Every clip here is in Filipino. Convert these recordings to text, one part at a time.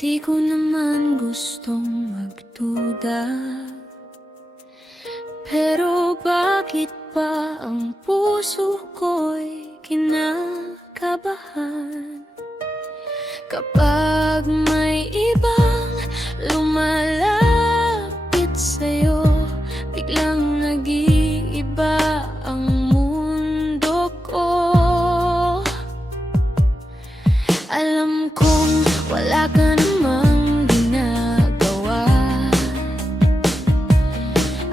Di ko naman gustong magduda, pero bakit pa ang puso ko'y kinakabahan kapag may ibang lumalapit sa'yo? Biglang nag-iiba ang mundo ko. Alam kong wala ka namang ginagawa,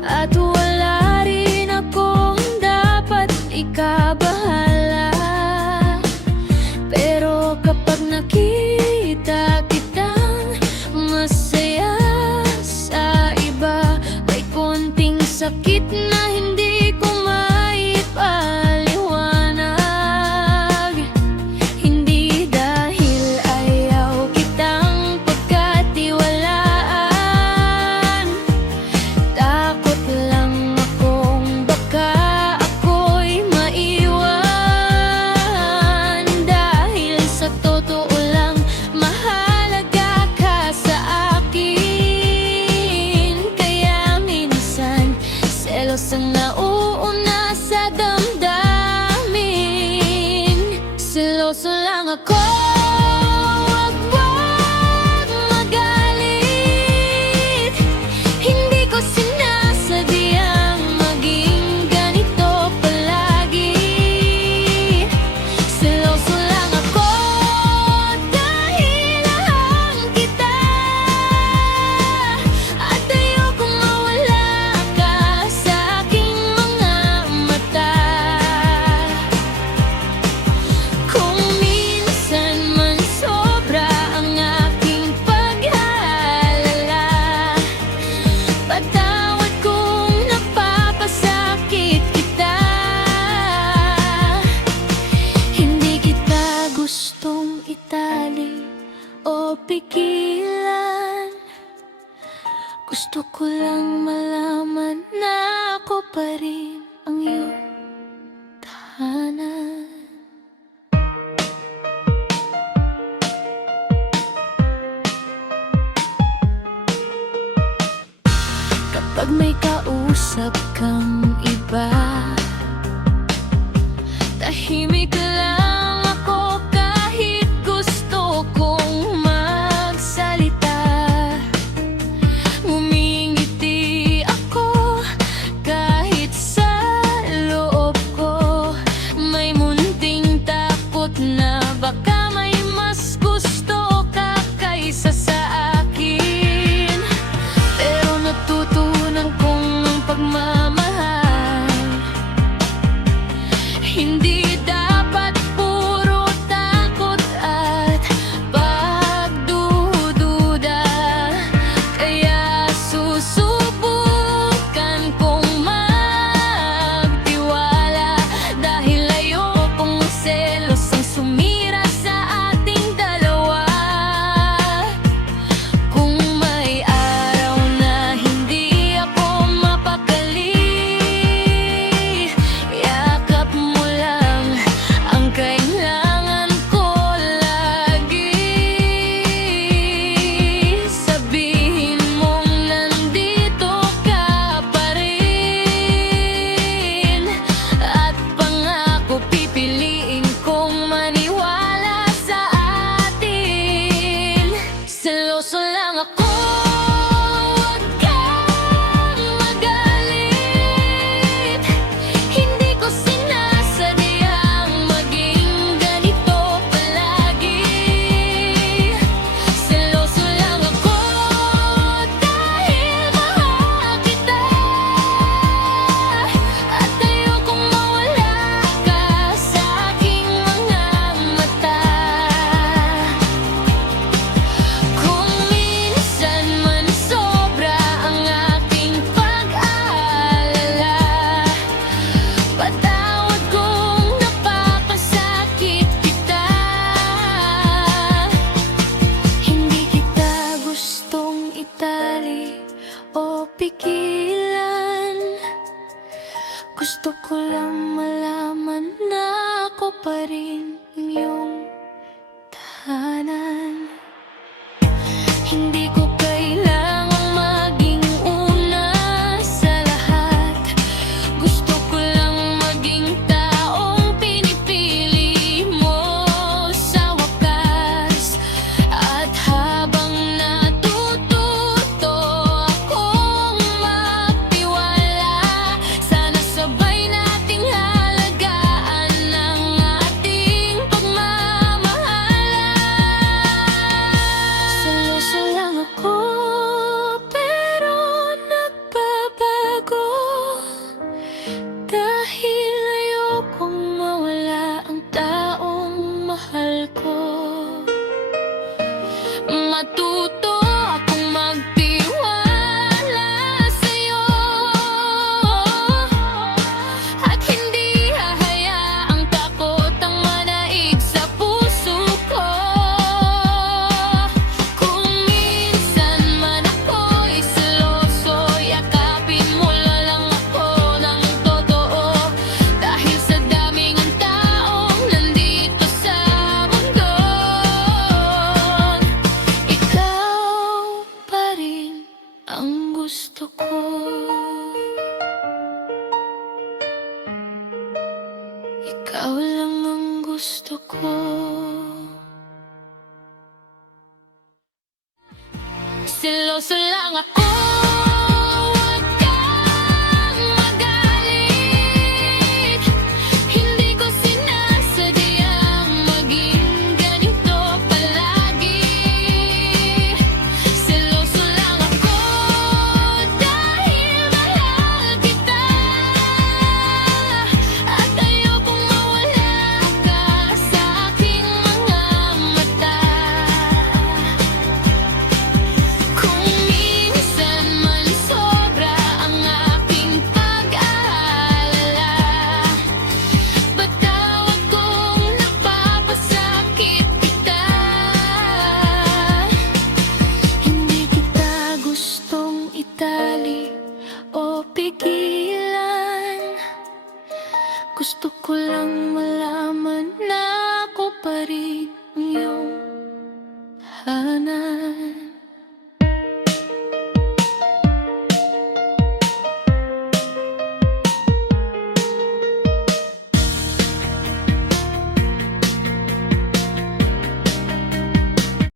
at wala rin akong dapat ikabahala. Pero kapag nakita kitang masaya sa iba, may konting sakit na hindi ko maipaliwanag. Hindi dahil ayaw kitang pagkatiwalaan, takot lang akong baka ako'y maiwan. Dahil sa totoo lang, mahalaga ka sa akin. Kaya minsan selos ang nauuna sa damdamin. Seloso lang ako, wag wag magalit. Hindi ko sinasadyang maging ganito palagi. Seloso lang ako dahil mahal kita, at ayokong mawala ka sa aking mga mata. Kung minsan man sobra ang aking pag-aalala, patawad kung napapasakit kita. Hindi kita gustong itali o pigilan. Gusto ko lang malaman na ako pa rin ang iyong tahanan. Kapag may kausap kang iba, tahimik lang ako kahit gusto kong magsalita. Ngumingiti ako kahit sa loob ko may munting takot na baka may mas gusto ka kaysa sa akin. Pero natutunan kong ang pagmamahal hindi dapat puro takot at pagdududa. Kaya susubukan kong magtiwala, dahil ayokong selos ang sumira sa ating dalawa. Kung may araw na hindi ako mapakali, yakap mo lang ang kailangan ko lagi. Sabihin mong nandito ka pa rin, at pangako pipiliin kong maniwala sa atin. Seloso lang ako, wag kang magalit. Hindi ko sinasadyang maging ganito palagi. Seloso lang ako dahil mahal kita, at ayokong mawala ka sa aking mga mata. Kung minsan man sobra ang aking pag-aalala, patawad kung napapasakit kita. Hindi kita gustong itali o pigilan. Gusto ko lang malaman na ako pa rin ang iyong tahanan. Hindi ko kailangang maging una sa lahat. Gusto ko lang maging taong pinipili mo sa wakas. At habang natututo akong magtiwala, sana sabay nating halagaan ang ating pagmamahala. Seryoso lang ako, pero nagbabago. Dahil ayokong mawala ang taong mahal ko. Matuto akong magtiwala sa'yo, at hindi hahayaang takot ang manaig sa puso ko. Kung minsan man ako'y seloso, yakapin mo lang ako ng totoo. Dahil sa daming ang taong nandito sa mundo, ikaw pa rin ang gusto ko. Ikaw lang ang gusto ko. Seloso lang ako, huwag kang magalit. Hindi ko sinasadyang maging ganito palagi. Seloso lang ako dahil mahal kita, at ayokong mawala ka sa aking mga mata. Kung minsan man sobra ang aking pag-aalala, patawad kung napapasakit kita. Hindi kita gustong itali o pigilan. Gusto ko lang malaman na ako pa rin ang iyong hanay.